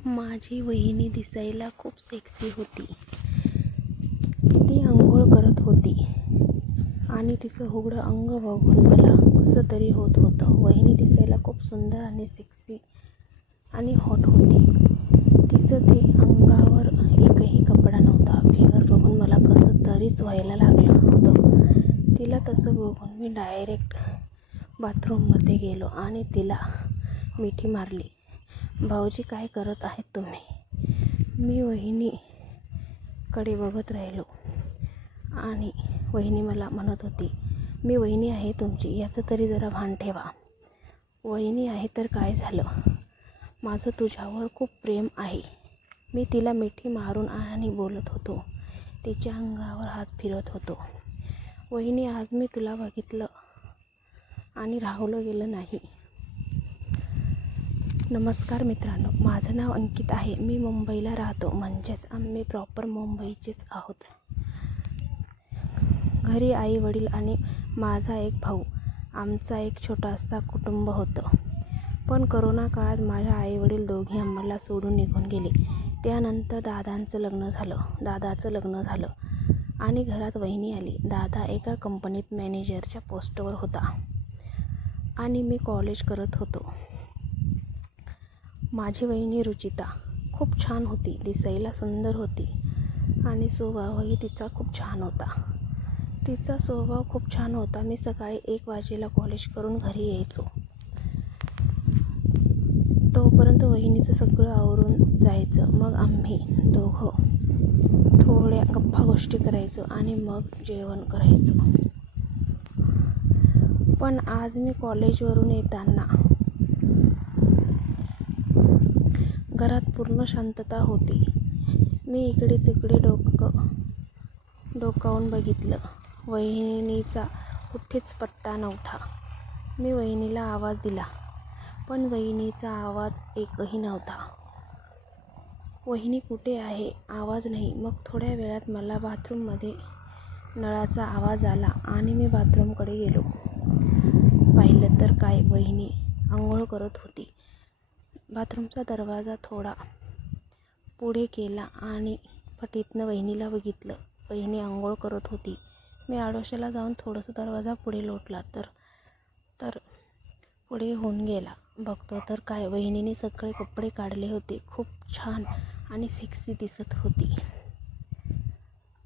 माझी वहिनी दिसायला खूप सेक्सी होती. ती अंघोळ करत होती आणि तिचं उघडं अंग बघून मला कसं तरी होत होतं. वहिनी दिसायला खूप सुंदर आणि सेक्सी आणि हॉट होती. तिचं ते अंगावर एकही कपडा नव्हता. फिगर बघून मला कसं तरीच व्हायला लागलं होतं. तिला तसं बघून मी डायरेक्ट बाथरूममध्ये गेलो आणि तिला मिठी मारली. भाऊजी, काय करत आहेत तुम्ही? मी वहिनीकडे बघत राहिलो आणि वहिनी मला म्हणत होती, मी वहिनी आहे तुमची, याचं तरी जरा भान ठेवा. वहिनी आहे तर काय झालं, माझं तुझ्यावर खूप प्रेम आहे. मी तिला मिठी मारून आणि बोलत होतो. तिच्या अंगावर हात फिरत होतो. वहिनी, आज मी तुला बघितलं आणि राहवलं गेलं नाही. नमस्कार मित्रांनो, माझं नाव अंकित आहे. मी मुंबईला राहतो, म्हणजेच आम्ही प्रॉपर मुंबईचेच आहोत. घरी आई वडील आणि माझा एक भाऊ, आमचा एक छोटासा कुटुंब होतं. पण करोना काळात माझ्या आई वडील दोघे आम्हाला सोडून निघून गेले. त्यानंतर दादाचं लग्न झालं आणि घरात वहिनी आली. दादा एका कंपनीत मॅनेजरच्या पोस्टवर होता आणि मी कॉलेज करत होतो. माझी वहिनी रुचिता खूप छान होती, दिसायला सुंदर होती आणि स्वभावही तिचा खूप छान होता. मी सकाळी 1 वाजेला कॉलेज करून घरी यायचो. तोपर्यंत वहिनीचं सगळं आवरून जायचं. मग आम्ही दोघं थोड्या गप्पा गोष्टी करायचो आणि मग जेवण करायचो. पण आज मी कॉलेजवरून येताना घरात पूर्ण शांतता होती. मी इकडे तिकडे डोकावून बघितलं. वहिनीचा कुठेच पत्ता नव्हता. मी वहिनीला आवाज दिला, पण वहिनीचा आवाज एकही नव्हता. वहिनी कुठे आहे? आवाज नाही. मग थोड्या वेळात मला बाथरूममध्ये नळाचा आवाज आला आणि मी बाथरूमकडे गेलो. पाहिलं तर काय, वहिनी अंघोळ करत होती. बाथरूमचा दरवाजा थोडा पुढे केला आणि फटीतनं वहिनीला बघितलं. वहिनी अंघोळ करत होती. मी आडोशाला जाऊन थोडंसं दरवाजा पुढे लोटला तर पुढे होऊन गेला. बघतो तर काय, वहिनीने सगळे कपडे काढले होते. खूप छान आणि सेक्सी दिसत होती.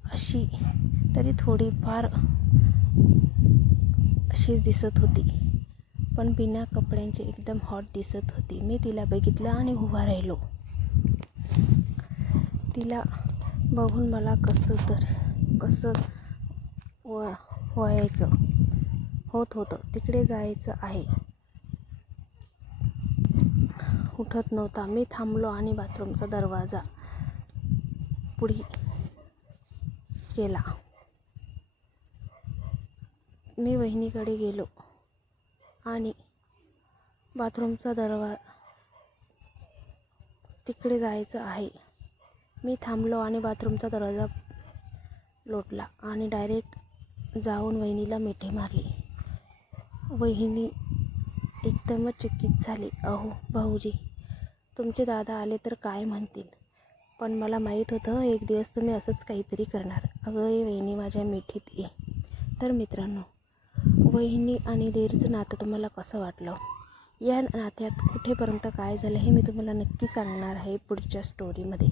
अशी तरी थोडीफार अशीच दिसत होती, पण बिना कपड्यांची एकदम हॉट दिसत होती. मी तिला बघितलं आणि उभा राहिलो. तिला बघून मला कसं व्हायचं होत होतं. तिकडे जायचं आहे, उठत नव्हता. मी थांबलो आणि बाथरूमचा दरवाजा पुढे केला. मी वहिनीकडे गेलो आणि बाथरूमचा तिकडे जायचं आहे. मी थांबलो आणि बाथरूमचा दरवाजा लोटला आणि डायरेक्ट जाऊन वहिनीला मिठी मारली. वहिनी एकदमच चकित झाली. अहो भाऊजी, तुमचे दादा आले तर काय म्हणतील? पण मला माहीत होतं एक दिवस तुम्ही असंच काहीतरी करणार. अगं ये वहिनी, माझ्या मिठीत ये. तर मित्रांनो, वहिनी आणि दीरचं नातं तुम्हाला कसं वाटलं? या नात्यात कुठेपर्यंत काय झालं हे मी तुम्हाला नक्की सांगणार आहे पुढच्या स्टोरीमध्ये.